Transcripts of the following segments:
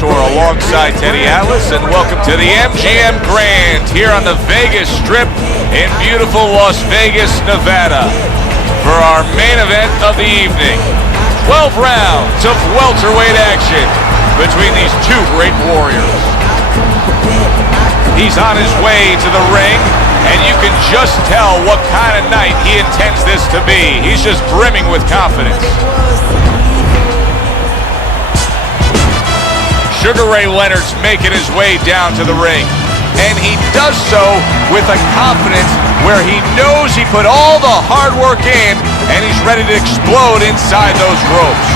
Bellator alongside Teddy Atlas, and welcome to the MGM Grand here on the Vegas Strip in beautiful Las Vegas, Nevada for our main event of the evening. 12 rounds of welterweight action between these two great warriors. He's on his way to the ring, and you can just tell what kind of night he intends this to be. He's just brimming with confidence. Sugar Ray Leonard's making his way down to the ring, and he does so with a confidence where he knows he put all the hard work in, and he's ready to explode inside those ropes.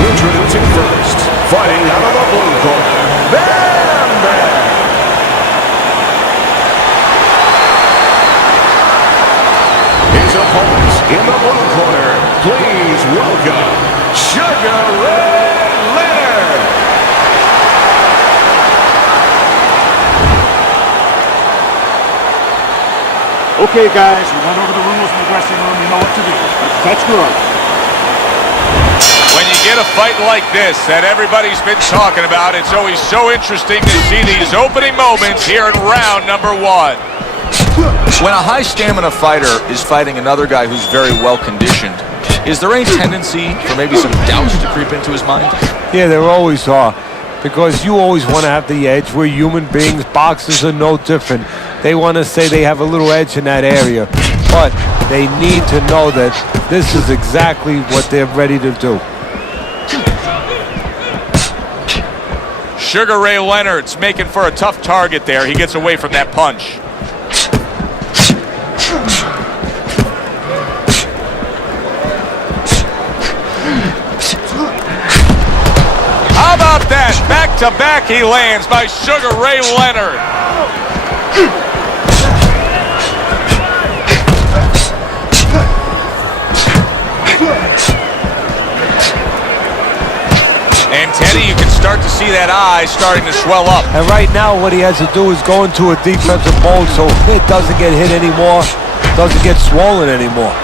Introducing first, fighting out of the blue corner, Bam Bam. His opponents in the blue corner, please welcome Sugar Ray Leonard. Okay, guys, we went over the rules in the dressing room. You know what to do. Let's go. When you get a fight like this that everybody's been talking about, it's always so interesting to see these opening moments here in round number one. When a high stamina fighter is fighting another guy who's very well conditioned, is there any tendency for maybe some doubts to creep into his mind? Yeah, there always are, because you always want to have the edge. We're human beings. Boxers are no different. They want to say they have a little edge in that area, but they need to know that this is exactly what they're ready to do. Sugar Ray Leonard's making for a tough target there. He gets away from that punch. How about that? Back to back he lands by Sugar Ray Leonard. And Teddy, you can start to see that eye starting to swell up. And right now what he has to do is go into a defensive mode so it doesn't get hit anymore, doesn't get swollen anymore.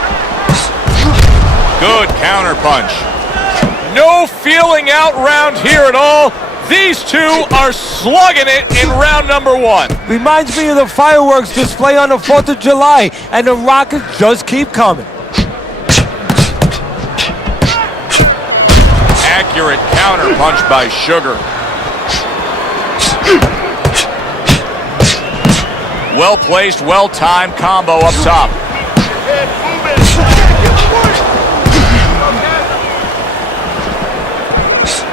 Good counter punch. No feeling out round here at all. These two are slugging it in round number one. Reminds me of the fireworks display on the 4th of July, and the rockets just keep coming. Accurate counter punch by Sugar. Well placed, well timed combo up top.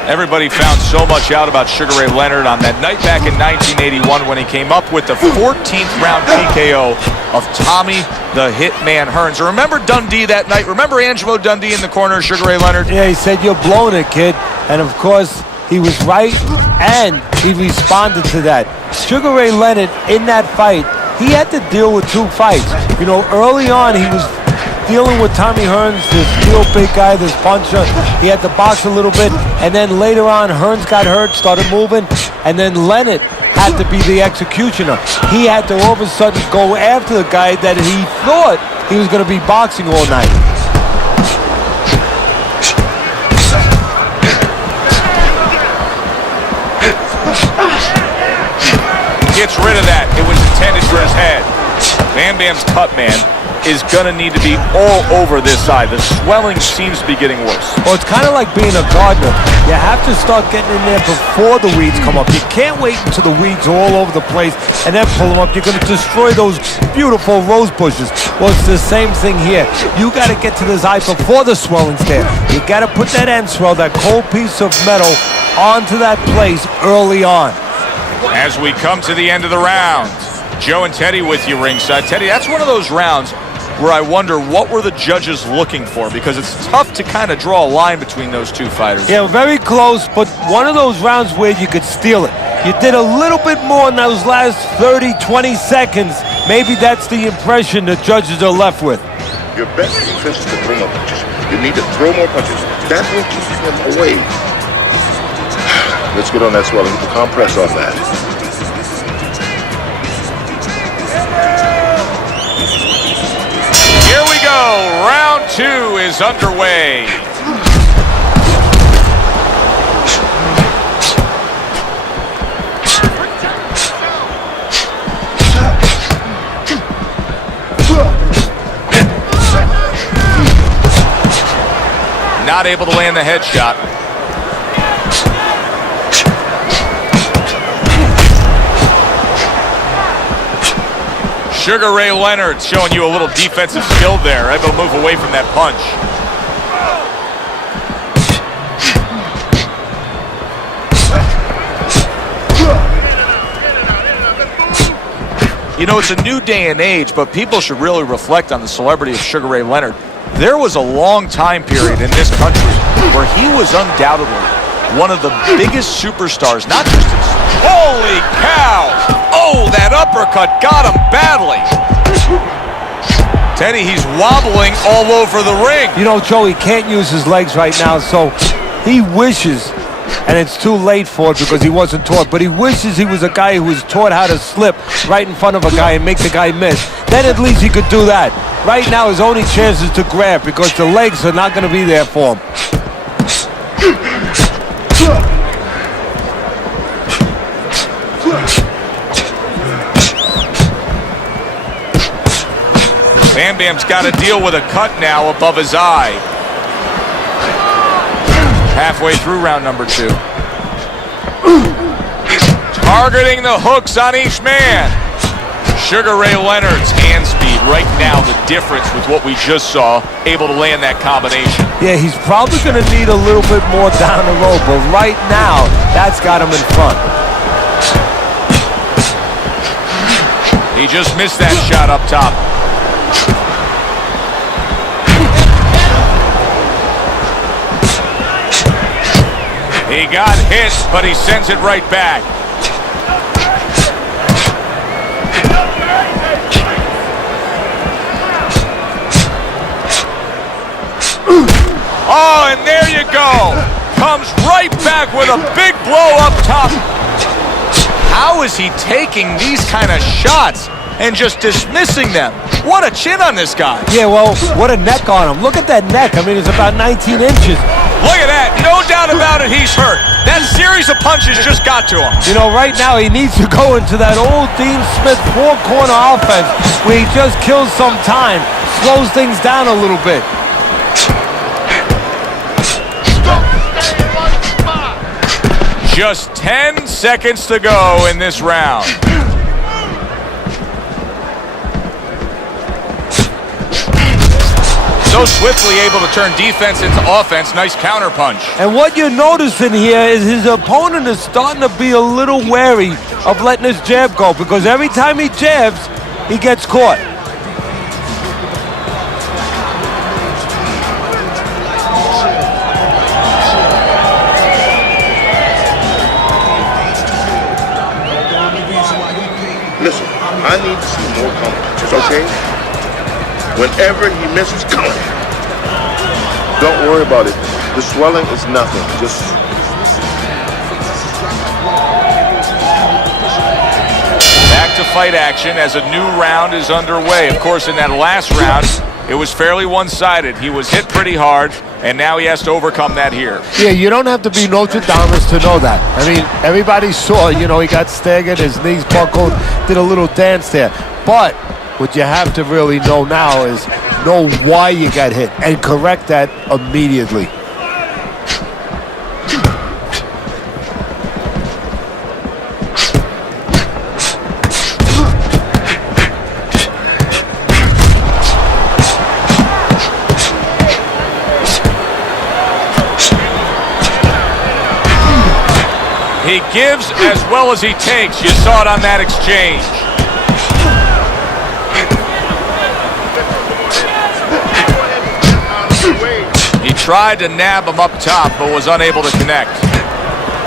Everybody found so much out about Sugar Ray Leonard on that night back in 1981 when he came up with the 14th round TKO of Tommy the Hitman Hearns. Remember Dundee that night? Remember Angelo Dundee in the corner of Sugar Ray Leonard? Yeah, he said, "You're blowing it, kid." And of course, he was right, and he responded to that. Sugar Ray Leonard, in that fight, he had to deal with two fights. You know, early on, he was dealing with Tommy Hearns, this real big guy, this puncher. He had to box a little bit, and then later on, Hearns got hurt, started moving, and then Leonard had to be the executioner. He had to all of a sudden go after the guy that he thought he was going to be boxing all night. Gets rid of that. It was intended for his head. Bam Bam's cut, man, is going to need to be all over this side. The swelling seems to be getting worse. Well, it's kind of like being a gardener. You have to start getting in there before the weeds come up. You can't wait until the weeds are all over the place and then pull them up. You're going to destroy those beautiful rose bushes. Well, it's the same thing here. You got to get to this eye before the swelling's there. You got to put that end swell, that cold piece of metal, onto that place early on. As we come to the end of the round, Joe and Teddy with you ringside. Teddy, that's one of those rounds where I wonder what were the judges looking for, because it's tough to kind of draw a line between those two fighters. Yeah, very close, but one of those rounds where you could steal it. You did a little bit more in those last 30, 20 seconds. Maybe that's the impression the judges are left with. Your best defense is to throw more punches. You need to throw more punches. That will keep him away. Let's get on that swelling. Get the compress on that. Here we go, round is underway. Not able to land the headshot. Sugar Ray Leonard showing you a little defensive skill there, able to move away from that punch. You know, it's a new day and age, but people should really reflect on the celebrity of Sugar Ray Leonard. There was a long time period in this country where he was undoubtedly one of the biggest superstars, not just in... Holy cow! Oh, that uppercut got him badly. Teddy, he's wobbling all over the ring. You know, Joe, he can't use his legs right now, so he wishes, and it's too late for it because he wasn't taught, but he wishes he was a guy who was taught how to slip right in front of a guy and make the guy miss. Then at least he could do that. Right now, his only chance is to grab because the legs are not going to be there for him. Bam Bam's got to deal with a cut now above his eye. Halfway through round number 2. Targeting the hooks on each man. Sugar Ray Leonard's hand speed right now, the difference with what we just saw, able to land that combination. Yeah, he's probably going to need a little bit more down the road, but right now, that's got him in front. He just missed that shot up top. He got hit, but he sends it right back. Oh, and there you go. Comes right back with a big blow up top. How is he taking these kind of shots and just dismissing them? What a chin on this guy. Yeah, well, what a neck on him. Look at that neck. I mean, it's about 19 inches. Look at that. No doubt about it, he's hurt. That series of punches just got to him. You know, right now he needs to go into that old Dean Smith four-corner offense where he just kills some time, slows things down a little bit. Just 10 seconds to go in this round. So swiftly able to turn defense into offense. Nice counter punch. And what you're noticing here is his opponent is starting to be a little wary of letting his jab go because every time he jabs, he gets caught. Listen, I need to see more combinations, okay? Whenever he misses, come on. Don't worry about it. The swelling is nothing. Just... Back to fight action as a new round is underway. Of course, in that last round, it was fairly one-sided. He was hit pretty hard, and now he has to overcome that here. Yeah, you don't have to be Notre Dame to know that. I mean, everybody saw, you know, he got staggered, his knees buckled, did a little dance there. But what you have to really know now is know why you got hit and correct that immediately. He gives as well as he takes. You saw it on that exchange. He tried to nab him up top, but was unable to connect.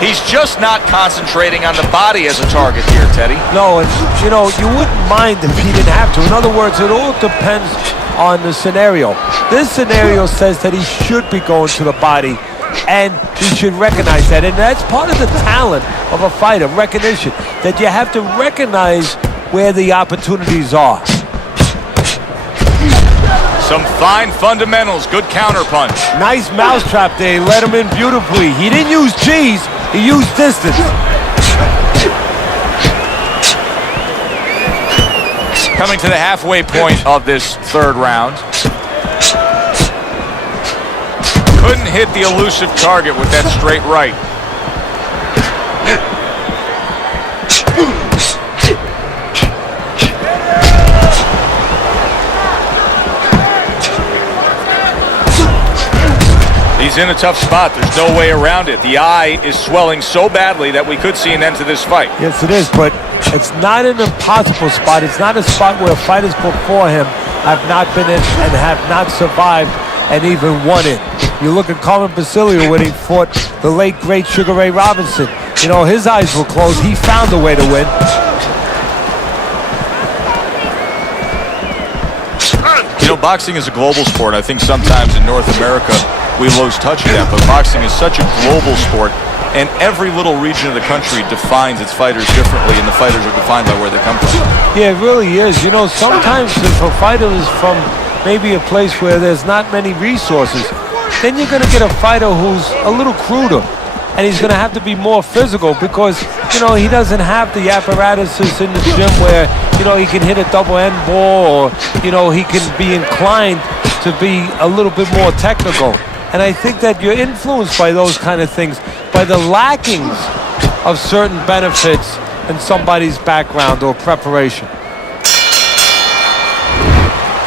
He's just not concentrating on the body as a target here, Teddy. No, and you know, you wouldn't mind if he didn't have to. In other words, it all depends on the scenario. This scenario says that he should be going to the body, and he should recognize that. And that's part of the talent of a fighter, recognition, that you have to recognize where the opportunities are. Some fine fundamentals, good counterpunch. Nice mousetrap there. He let him in beautifully. He didn't use cheese. He used distance. Coming to the halfway point of this third round. Couldn't hit the elusive target with that straight right. He's in a tough spot. There's no way around it. The eye is swelling so badly that we could see an end to this fight. Yes, it is, but it's not an impossible spot. It's not a spot where fighters before him have not been in and have not survived and even won it. You look at Carmen Basilio when he fought the late, great Sugar Ray Robinson. You know, his eyes were closed. He found a way to win. You know, boxing is a global sport. I think sometimes in North America we lose touch of that, but boxing is such a global sport, and every little region of the country defines its fighters differently, and the fighters are defined by where they come from. Yeah, it really is. You know, sometimes if a fighter is from maybe a place where there's not many resources, then you're going to get a fighter who's a little cruder, and he's going to have to be more physical because, you know, he doesn't have the apparatuses in the gym where, you know, he can hit a double end ball or, you know, he can be inclined to be a little bit more technical. And I think that you're influenced by those kind of things, by the lackings of certain benefits in somebody's background or preparation.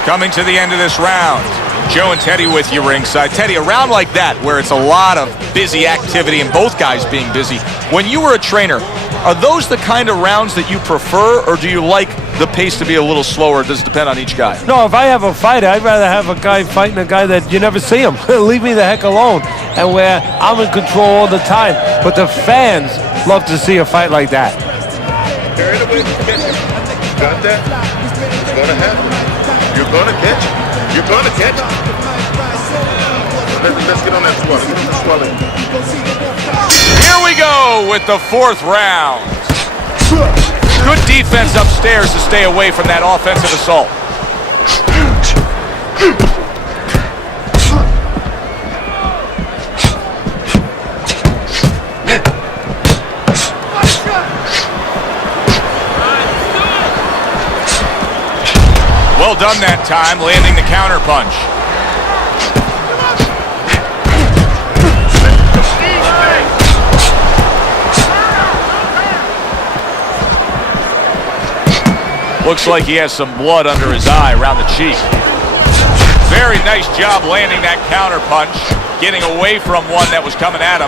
Coming to the end of this round, Joe and Teddy with you ringside. Teddy, a round like that where it's a lot of busy activity and both guys being busy, when you were a trainer, are those the kind of rounds that you prefer, or do you like the pace to be a little slower? Does it depend on each guy? No, if I have a fighter, I'd rather have a guy fighting a guy that you never see him. Leave me the heck alone. And where I'm in control all the time. But the fans love to see a fight like that. Carry the way to catch him. Got that? It's going to happen. You're going to catch him. You're going to catch him. Let's get on that swelling. Get on the swelling. Here we go with the fourth round. Good defense upstairs to stay away from that offensive assault. Well done that time, landing the counter punch. Looks like he has some blood under his eye, around the cheek. Very nice job landing that counter punch, getting away from one that was coming at him.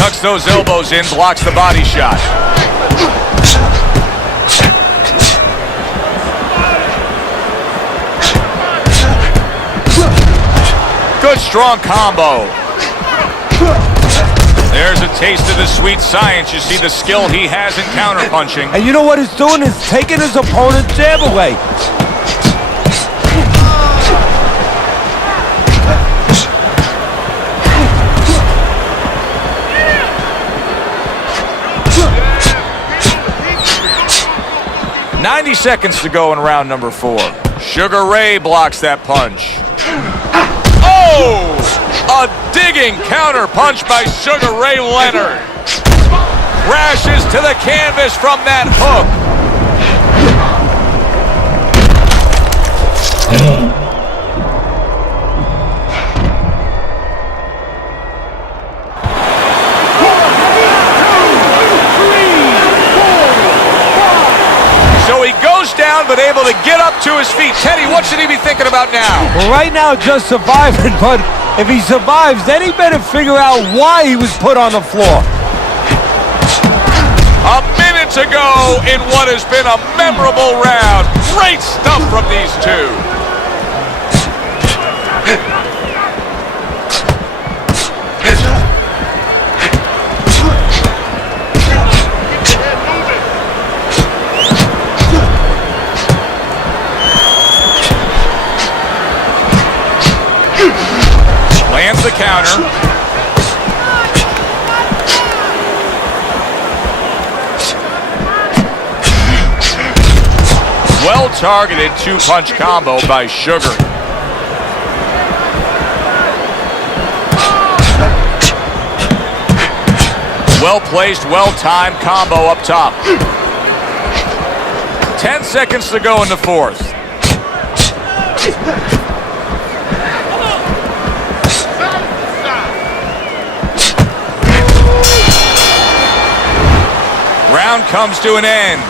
Tucks those elbows in, blocks the body shot. Good strong combo. There's a taste of the sweet science. You see the skill he has in counterpunching. And you know what he's doing? He's taking his opponent's jab away. $90 to go in round number 4. Sugar Ray blocks that punch. Oh! A digging counter punch by Sugar Ray Leonard. Crashes to the canvas from that hook. So he goes down, but able to get up to his feet. Teddy, what should he be thinking about now? Well, right now, just surviving, but if he survives, then he better figure out why he was put on the floor. A minute to go in what has been a memorable round. Great stuff from these two. Lands the counter. Well-targeted two-punch combo by Sugar. Well-placed, well-timed combo up top. 10 seconds to go in the fourth. Round comes to an end.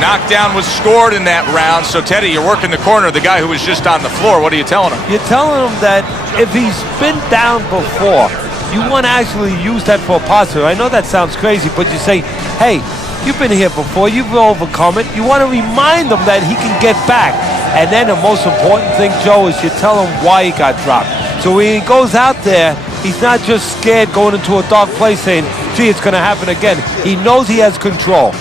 Knockdown was scored in that round. So, Teddy, you're working the corner of the guy who was just on the floor. What are you telling him? You're telling him that if he's been down before, you want to actually use that for a positive. I know that sounds crazy, but you say, hey, you've been here before. You've overcome it. You want to remind him that he can get back. And then the most important thing, Joe, is you tell him why he got dropped. So when he goes out there, he's not just scared going into a dark place saying, gee, it's going to happen again. He knows he has control.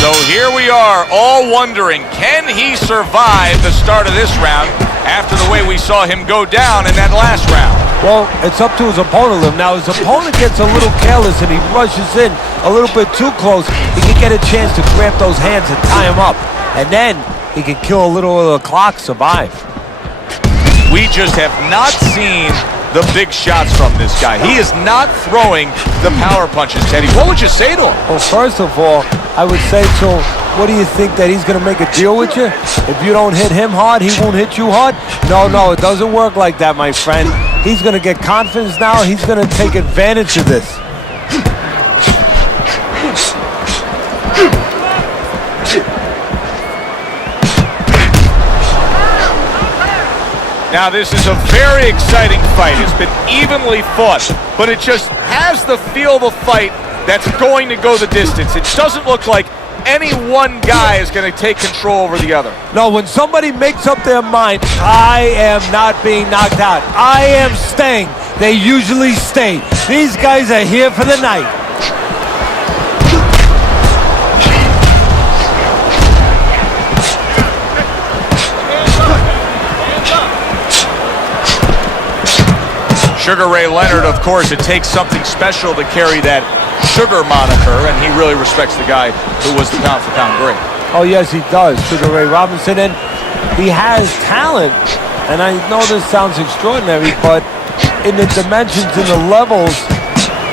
So here we are, all wondering, can he survive the start of this round after the way we saw him go down in that last round? Well, it's up to his opponent. Now, his opponent gets a little careless and he rushes in a little bit too close. He can get a chance to grab those hands and tie him up. And then he can kill a little of the clock, survive. We just have not seen the big shots from this guy. He is not throwing the power punches, Teddy. What would you say to him? Well, first of all, I would say to him, what do you think, that he's going to make a deal with you? If you don't hit him hard, he won't hit you hard? No, it doesn't work like that, my friend. He's going to get confidence now. He's going to take advantage of this. Now, this is a very exciting fight. It's been evenly fought, but it just has the feel of a fight that's going to go the distance. It doesn't look like any one guy is going to take control over the other. No, when somebody makes up their mind, I am not being knocked out, I am staying, they usually stay. These guys are here for the night. Sugar Ray Leonard, of course, it takes something special to carry that Sugar moniker, and he really respects the guy who was the pound-for-pound great. Oh, yes, he does, Sugar Ray Robinson, and he has talent, and I know this sounds extraordinary, but in the dimensions and the levels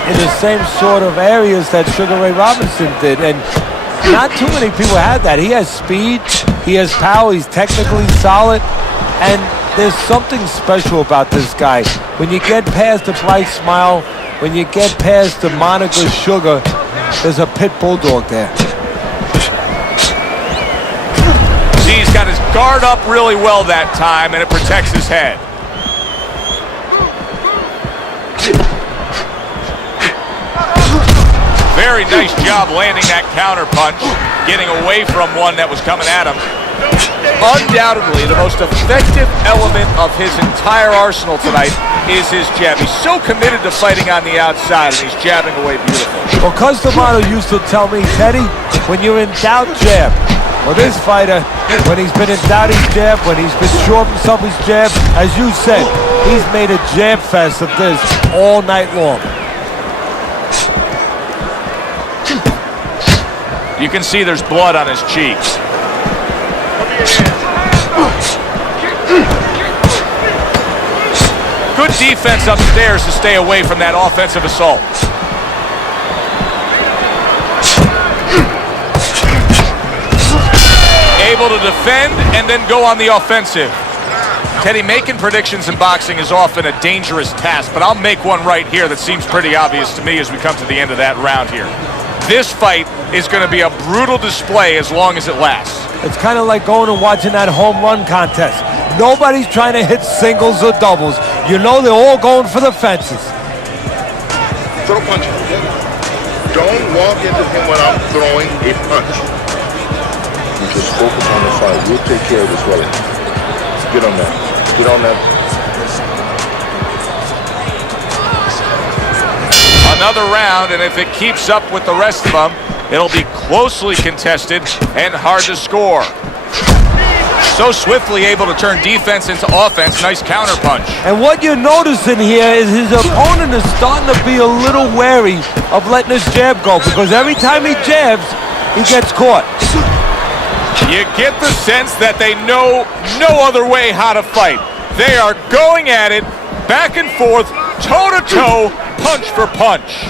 in the same sort of areas that Sugar Ray Robinson did, and not too many people had that. He has speed, he has power, he's technically solid, and there's something special about this guy. When you get past the bright smile, when you get past the moniker Sugar, there's a pit bulldog there. See, he's got his guard up really well that time, and it protects his head. Very nice job landing that counter punch, getting away from one that was coming at him. Undoubtedly, the most effective element of his entire arsenal tonight is his jab. He's so committed to fighting on the outside, and he's jabbing away beautifully. Well, Customato used to tell me, Teddy, when you're in doubt, jab. Well, this fighter, when he's been in doubt, he's jab. When he's been sure of himself, he's jab. As you said, he's made a jab fest of this all night long. You can see there's blood on his cheeks. Good defense upstairs to stay away from that offensive assault. Able to defend and then go on the offensive. Teddy, making predictions in boxing is often a dangerous task, but I'll make one right here that seems pretty obvious to me as we come to the end of that round here. This fight is going to be a brutal display as long as it lasts. It's kind of like going and watching that home run contest. Nobody's trying to hit singles or doubles. You know they're all going for the fences. Throw punches. Don't walk into him when I'm throwing a punch. You just focus on the fight. We'll take care of this swelling. Get on that. Get on that. Another round, and if it keeps up with the rest of them, it'll be closely contested and hard to score. so swiftly able to turn defense into offense. Nice counter punch. And what you're noticing here is his opponent is starting to be a little wary of letting his jab go, because every time he jabs, he gets caught. You get the sense that they know no other way how to fight. They are going at it, back and forth, toe-to-toe, punch for punch.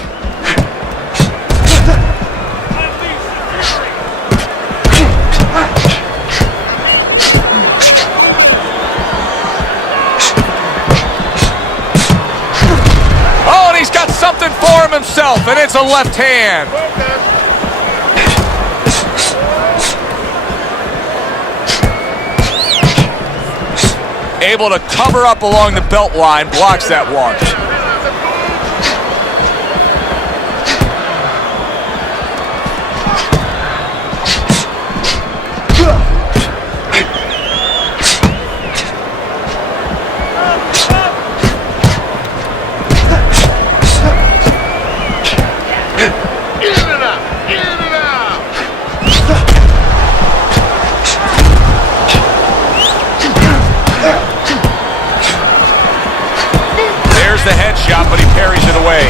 Oh, and he's got something for him himself, and it's a left hand. Able to cover up along the belt line, blocks that one. The headshot, but he parries it away.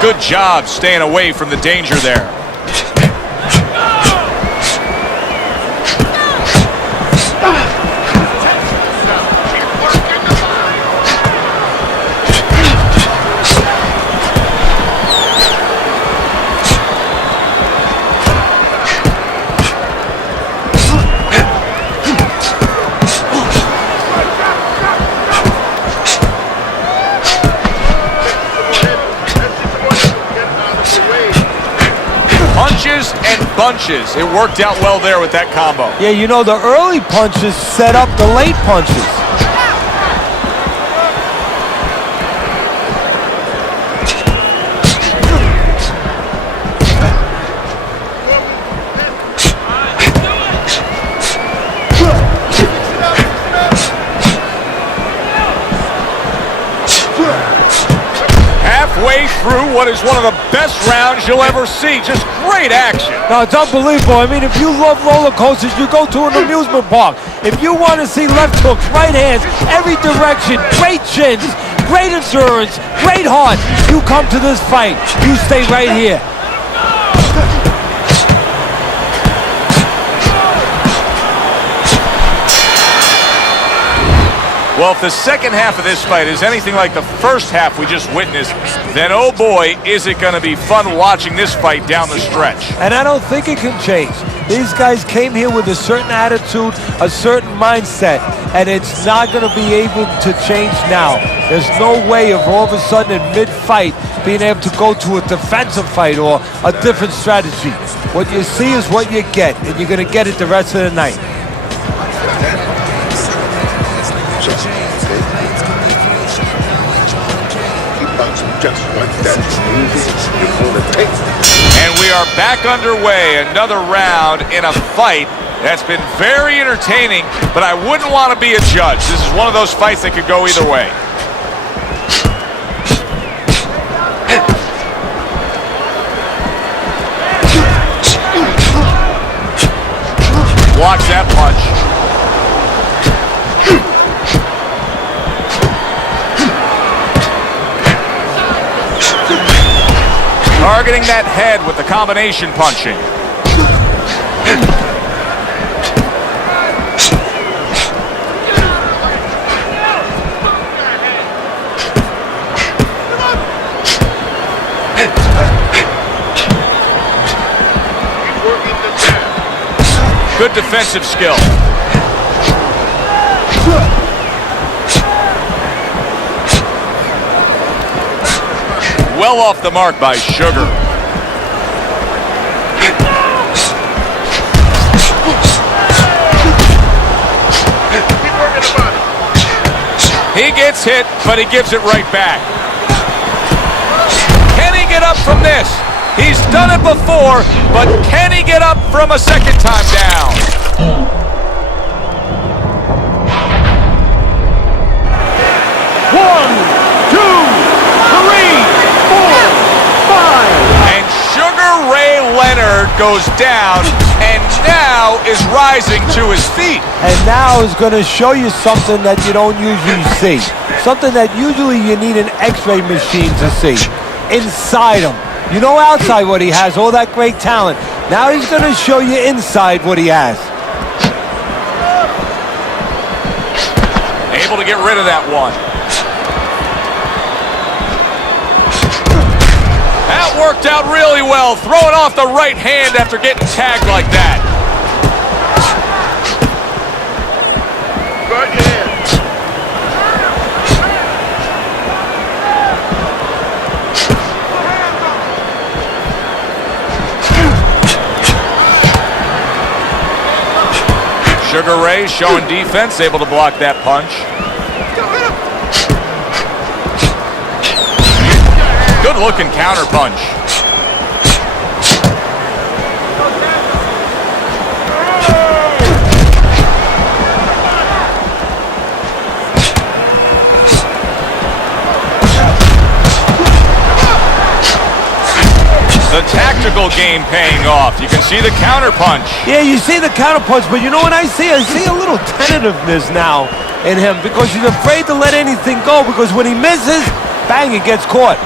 Good job staying away from the danger there. Punches and bunches. It worked out well there with that combo. Yeah, you know, the early punches set up the late punches. Halfway through what is one of the best rounds you'll ever see. Just great action. No, it's unbelievable. I mean, if you love roller coasters, you go to an amusement park. If you want to see left hooks, right hands, every direction, great chins, great endurance, great heart, you come to this fight. You stay right here. Well, if the second half of this fight is anything like the first half we just witnessed, then oh boy, is it going to be fun watching this fight down the stretch. And I don't think it can change. These guys came here with a certain attitude, a certain mindset, and it's not going to be able to change now. There's no way of all of a sudden in mid-fight being able to go to a defensive fight or a different strategy. What you see is what you get, and you're going to get it the rest of the night. Just like that. And we are back underway. Another round in a fight that's been very entertaining, but I wouldn't want to be a judge. This is one of those fights that could go either way. Blocks that punch. Targeting that head with the combination punching. Good defensive skill. Well off the mark by Sugar. He gets hit, but he gives it right back. Can he get up from this? He's done it before, but can he get up from a second time down? 1, 2, 3. goes down and now is rising to his feet. And now is going to show you something that you don't usually see. Something that usually you need an x-ray machine to see. Inside him. You know outside what he has, all that great talent. Now he's going to show you inside what he has. Able to get rid of that one. That worked out really well, throwing off the right hand after getting tagged like that. Guard your hand. Sugar Ray showing defense, able to block that punch. Good looking counter punch. The tactical game paying off. You can see the counter punch. Yeah, you see the counter punch, but you know what I see? I see a little tentativeness now in him because he's afraid to let anything go because when he misses, bang, it gets caught.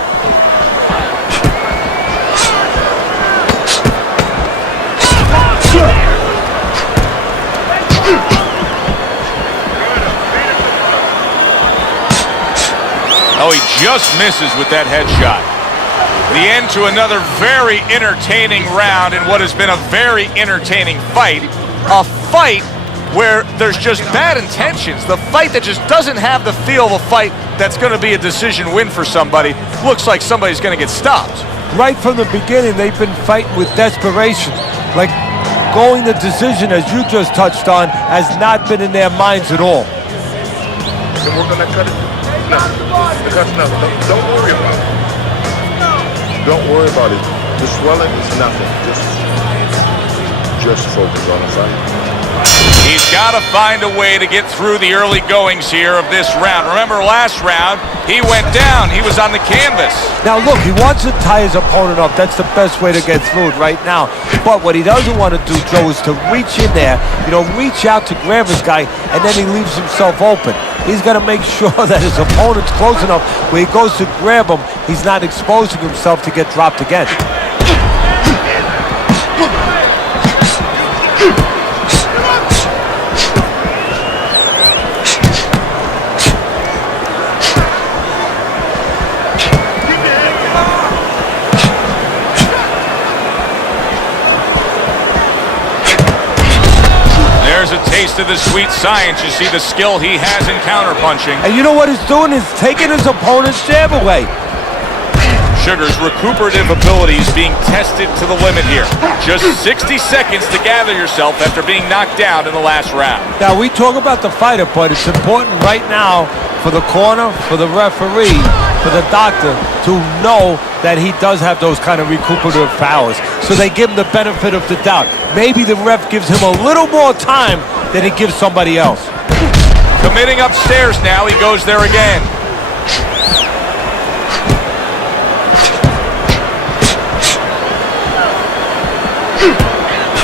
Oh, he just misses with that headshot. The end to another very entertaining round in what has been a very entertaining fight. A fight where there's just bad intentions. The fight that just doesn't have the feel of a fight that's going to be a decision win for somebody. Looks like somebody's going to get stopped. Right from the beginning, they've been fighting with desperation. Like going the decision, as you just touched on, has not been in their minds at all. Can work on that cut? No. The cut's nothing. Don't worry about it. Don't worry about it. The swelling is nothing. Just focus on the fight. He's got to find a way to get through the early goings here of this round. Remember last round, he went down. He was on the canvas. Now look, he wants to tie his opponent up. That's the best way to get through it right now. But what he doesn't want to do, Joe, is to reach in there, reach out to grab his guy, and then he leaves himself open. He's got to make sure that his opponent's close enough where he goes to grab him, he's not exposing himself to get dropped again. There's a taste of the sweet science. You see the skill he has in counterpunching. And you know what he's doing? He's taking his opponent's jab away. Sugar's recuperative ability is being tested to the limit here. Just 60 seconds to gather yourself after being knocked down in the last round. Now, we talk about the fighter, but it's important right now for the corner, for the referee, for the doctor to know that he does have those kind of recuperative powers. So they give him the benefit of the doubt. Maybe the ref gives him a little more time than he gives somebody else. Committing upstairs now, he goes there again.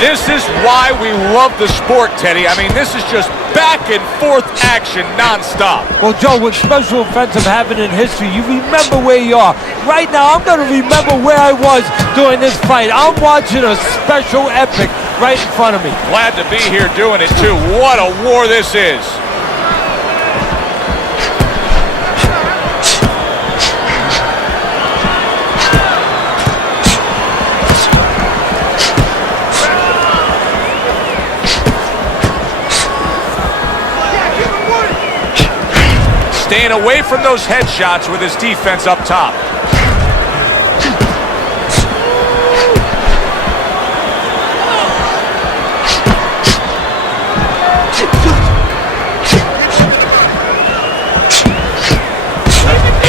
This is why we love the sport, Teddy. I mean, this is just back and forth action nonstop. Well, Joe, with special events have happened in history, you remember where you are. Right now, I'm going to remember where I was during this fight. I'm watching a special epic right in front of me. Glad to be here doing it, too. What a war this is. Staying away from those headshots with his defense up top.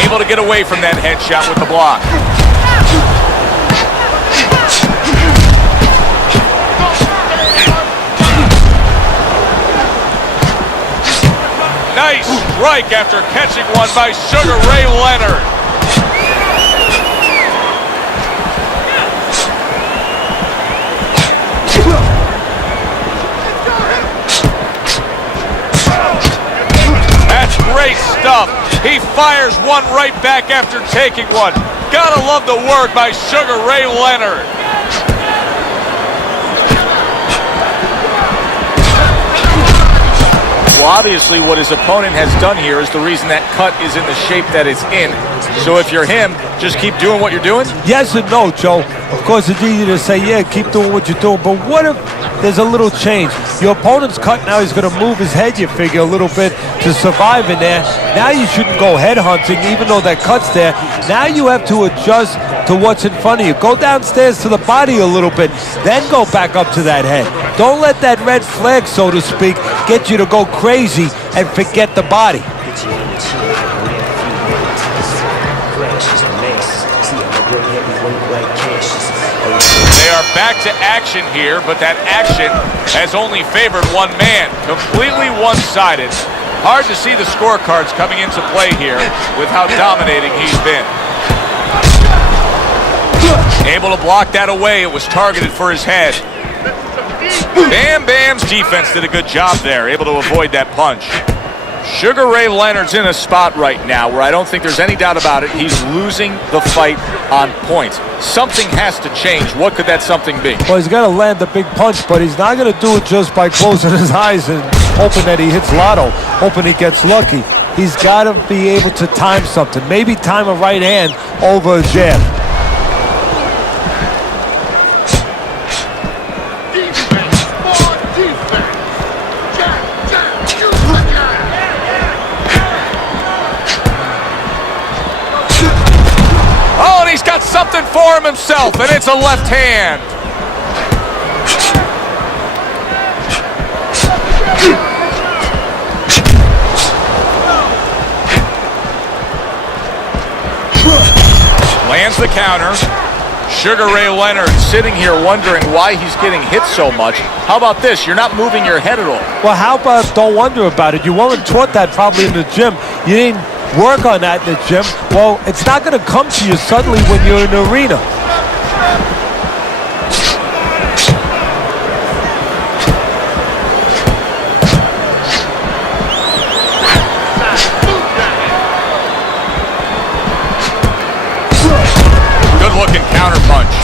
Able to get away from that headshot with the block. Nice strike after catching one by Sugar Ray Leonard. stuff. He fires one right back after taking one. Gotta love the work by Sugar Ray Leonard. Well, obviously what his opponent has done here is the reason that cut is in the shape that it's in. So if you're him, just keep doing what you're doing? Yes and no, Joe. Of course, it's easy to say, yeah, keep doing what you're doing. But what if there's a little change? Your opponent's cut now. He's going to move his head, you figure, a little bit to survive in there. Now you shouldn't go head hunting, even though that cut's there. Now you have to adjust to what's in front of you. Go downstairs to the body a little bit, then go back up to that head. Don't let that red flag, so to speak, get you to go crazy and forget the body. They are back to action here, but that action has only favored one man, completely one-sided. Hard to see the scorecards coming into play here with how dominating he's been. Able to block that away. It was targeted for his head. Bam Bam's defense did a good job there, able to avoid that punch. Sugar Ray Leonard's in a spot right now where I don't think there's any doubt about it. He's losing the fight on points. Something has to change. What could that something be? Well, he's got to land a big punch, but he's not going to do it just by closing his eyes and hoping that he hits lotto, hoping he gets lucky. He's got to be able to time something. Maybe time a right hand over a jab. He's got something for him himself, and it's a left hand. Lands the counter. Sugar Ray Leonard sitting here wondering why he's getting hit so much. How about this? You're not moving your head at all. Well, how about don't wonder about it? You weren't taught that probably in the gym. You didn't work on that in the gym. Well, it's not going to come to you suddenly when you're in the arena. Good looking counter punch.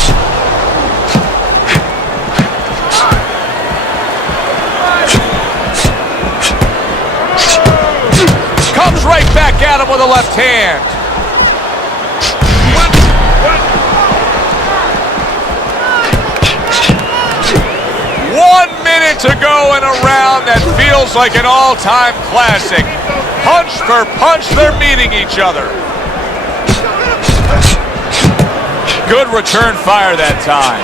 Comes right back at him with a left hand. 1 minute to go in a round that feels like an all-time classic. Punch for punch, they're meeting each other. Good return fire that time.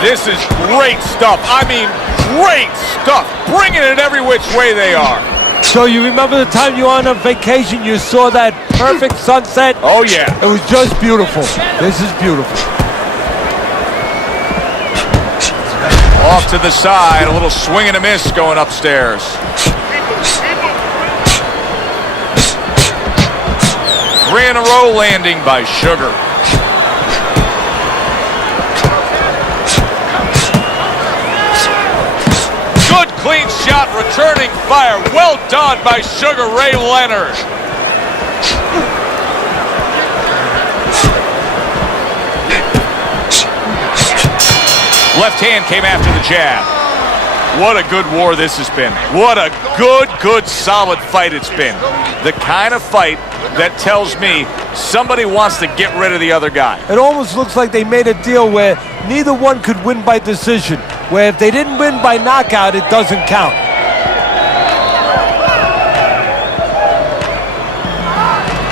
This is great stuff. I mean, great stuff. Bringing it every which way they are. So you remember the time you were on a vacation, you saw that perfect sunset? Oh, yeah. It was just beautiful. This is beautiful. Off to the side, a little swing and a miss going upstairs. 3 in a row landing by Sugar. Good clean shot, returning fire. Well done by Sugar Ray Leonard. Left hand came after the jab. What a good war this has been. What a good, solid fight it's been. The kind of fight that tells me somebody wants to get rid of the other guy. It almost looks like they made a deal where neither one could win by decision, where if they didn't win by knockout, it doesn't count.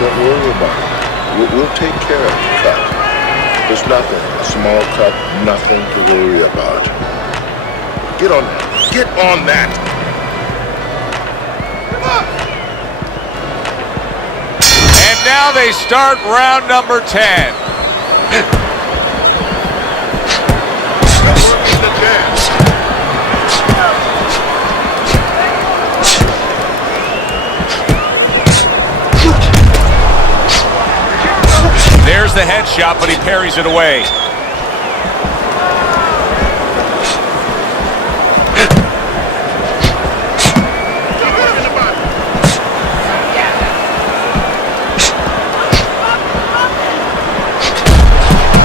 Don't worry about it. We'll take care of the cut. There's nothing. A small cut, nothing to worry about. Get on that. Get on that. And now they start round number 10. There's the headshot, but he parries it away.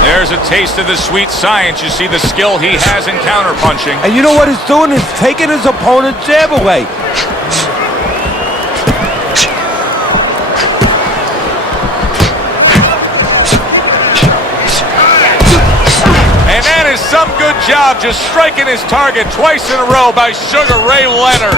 There's a taste of the sweet science. You see the skill he has in counterpunching. And you know what he's doing? He's taking his opponent's jab away. And that is some good job just striking his target twice in a row by Sugar Ray Leonard.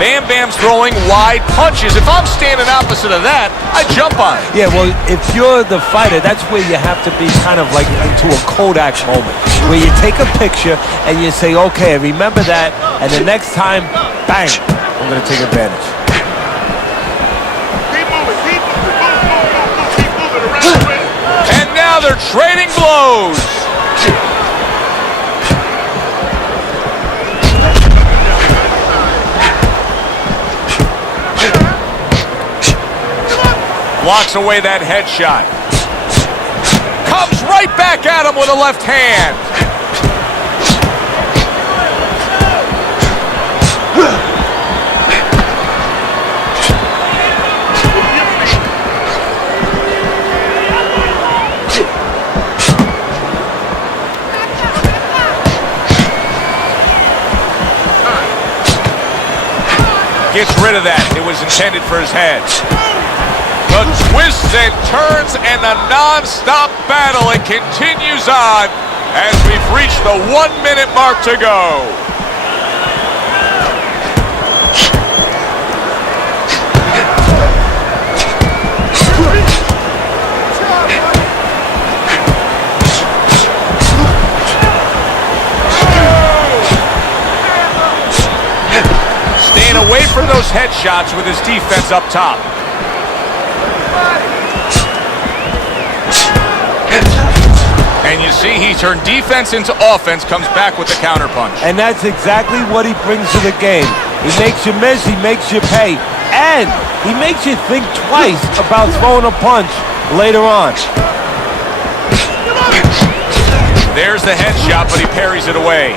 Bam Bam's throwing wide punches. If I'm standing opposite of that, I jump on it. Yeah, well, if you're the fighter, that's where you have to be kind of like into a Kodak moment, where you take a picture and you say, okay, remember that, and the next time, bang, I'm going to take advantage. And now they're trading blows. Blocks away that headshot. Comes right back at him with a left hand. Gets rid of that. It was intended for his head. The twists and turns and a non-stop battle. It continues on as we've reached the 1 minute mark to go. Staying away from those headshots with his defense up top. And you see he turned defense into offense, comes back with the counterpunch. And that's exactly what he brings to the game. He makes you miss, he makes you pay, and he makes you think twice about throwing a punch later on. There's the headshot, but he parries it away.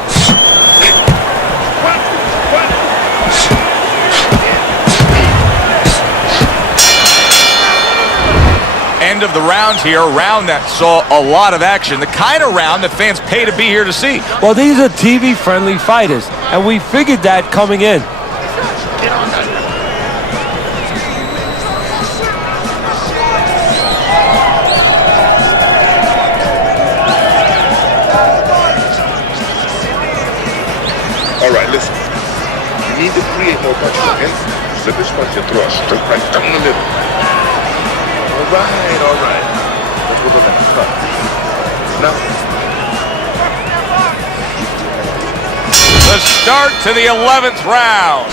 End of the round here, a round that saw a lot of action, the kind of round that fans pay to be here to see. Well, these are TV-friendly fighters, and we figured that coming in. All right, listen. You need to create more punch. Slip this punch and thrust. Straight right down the middle. All right. That's what we're gonna cut. Now. The start to the 11th round.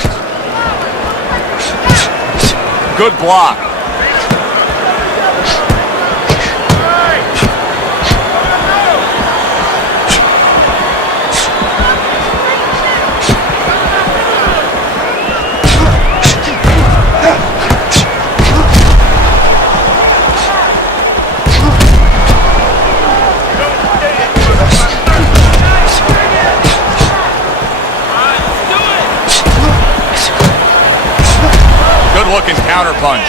Good block. Looking counterpunch.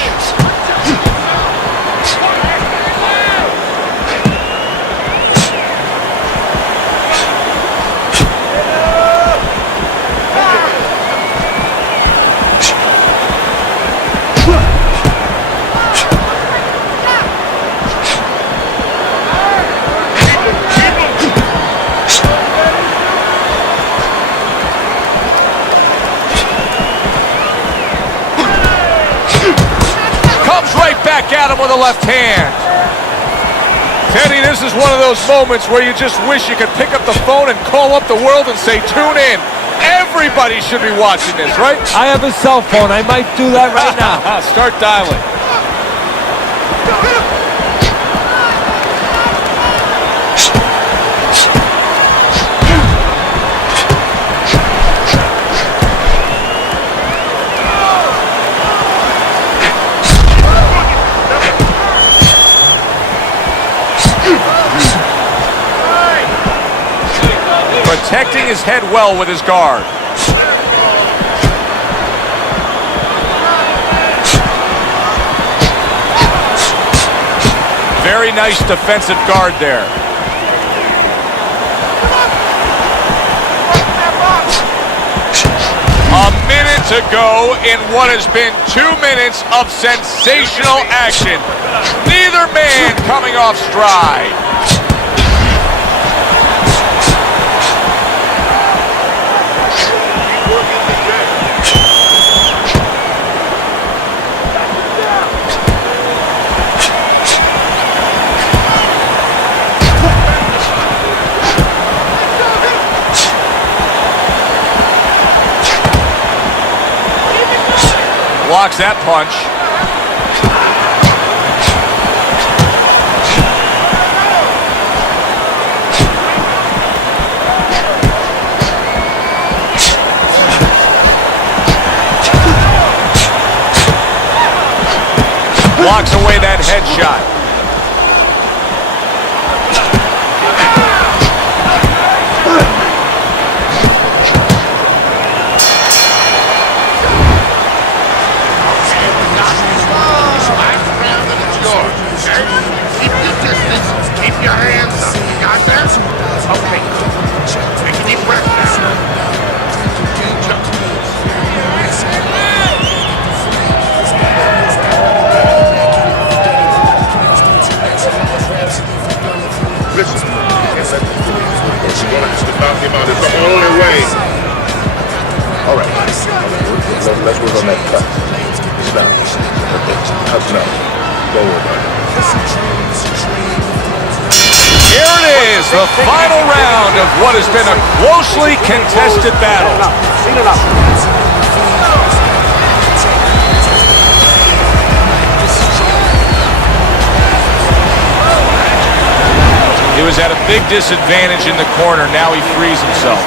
Back at him with a left hand. Teddy, this is one of those moments where you just wish you could pick up the phone and call up the world and say, tune in. Everybody should be watching this, right? I have a cell phone. I might do that right now. Start dialing. Protecting his head well with his guard. Very nice defensive guard there. A minute to go in what has been 2 minutes of sensational action. Neither man coming off stride. Blocks that punch. Blocks away that headshot. Let's work on that cut. Snap. Cut snap. Don't worry about it. Here it is, the final round of what has been a closely contested battle. Clean it up. He was at a big disadvantage in the corner. Now he frees himself.